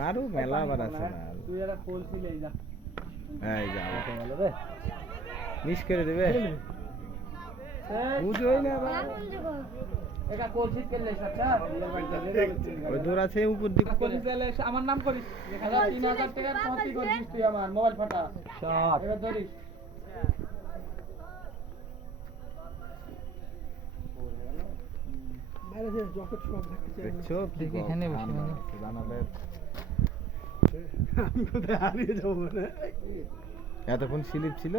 মারু মেলা আবার আছে না। তুই একটা কলসি লে যা। এই যা। গেল রে। মিস করে দেবে। বুঝোই না আবার। এটা কেলে আচ্ছা। ওই দূর আছে উপর দিক কলসি তেলে আমার নাম করিস। হাজার তিন হাজার টাকার ক্ষতি করছিস তুই আমার মোবাইল ফাটা শট। এবার ধরিস। দেখছ? দেখি এখানে বসে মানে। আমি কোথায় হারিয়ে যাব মানে? এতক্ষণ স্লিপ ছিল?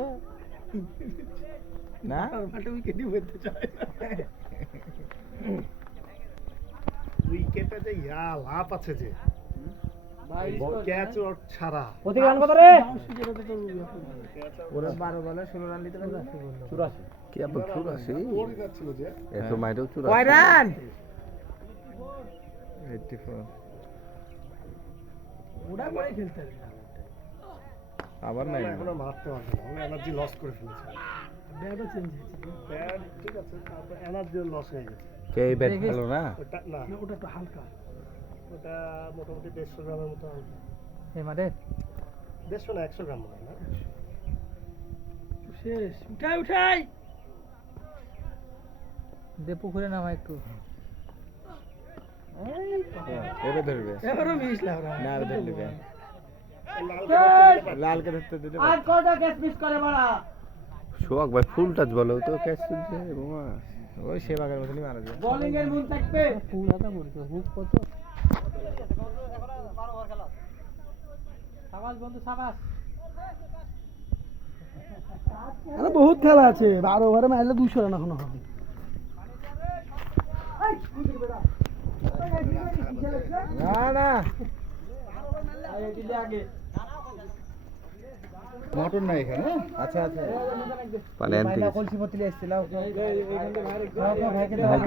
না? মাঠে উইকেটই বলতে চায় উইকেটে যে ইয়া লাভ আছে যে। ক্যাচ ওর ছাড়া। প্রতি রান কত রে ওরা বারো বলে ষোলো রান দিতে পারবে? চুরাশি কি আবার চুরাশি? ওর যাচ্ছিল যে। এত মাইরেও কয় রান এইটটি ফোর ওটা করে খেলতে আবার নাই। এখনও মারতে পারবে না। এনার্জি লস করে ফেলেছে। ব্যাটও চেঞ্জ হয়েছে। ব্যাট ঠিক আছে তারপর এনার্জি লস হয়ে গেছে। কে এই ব্যাট ভালো না? ওটা না। ওটা একটু হালকা। ওটা মোটামুটি দেড়শো গ্রামের মতো হালকা এই মাঠে দেড়শো না একশো গ্রাম মনে হয় না? শেষ। উঠাই উঠাই! দে পুকুরে নামা একটু। এবার ধরবে। এবারও না আর ধরলে বে। লাল লালকে ধরতে দিতে আর কয়টা ক্যাচ মিস করে বড়া সোহাগ ভাই ফুল টাচ বলো তো ক্যাচ তুলছে। বোমা ওই সেবাগের মতনই মারা যায়। বোলিং এর মন থাকবে। পুরাটা হুক কত? বহুত খেলা আছে বারো ওভারে মারলে দুশো রান এখনও হবে। না না মটন নাই এখানে আচ্ছা আচ্ছা পালেন থেকে কলসি পত্রি এসেছিলাম ঢাল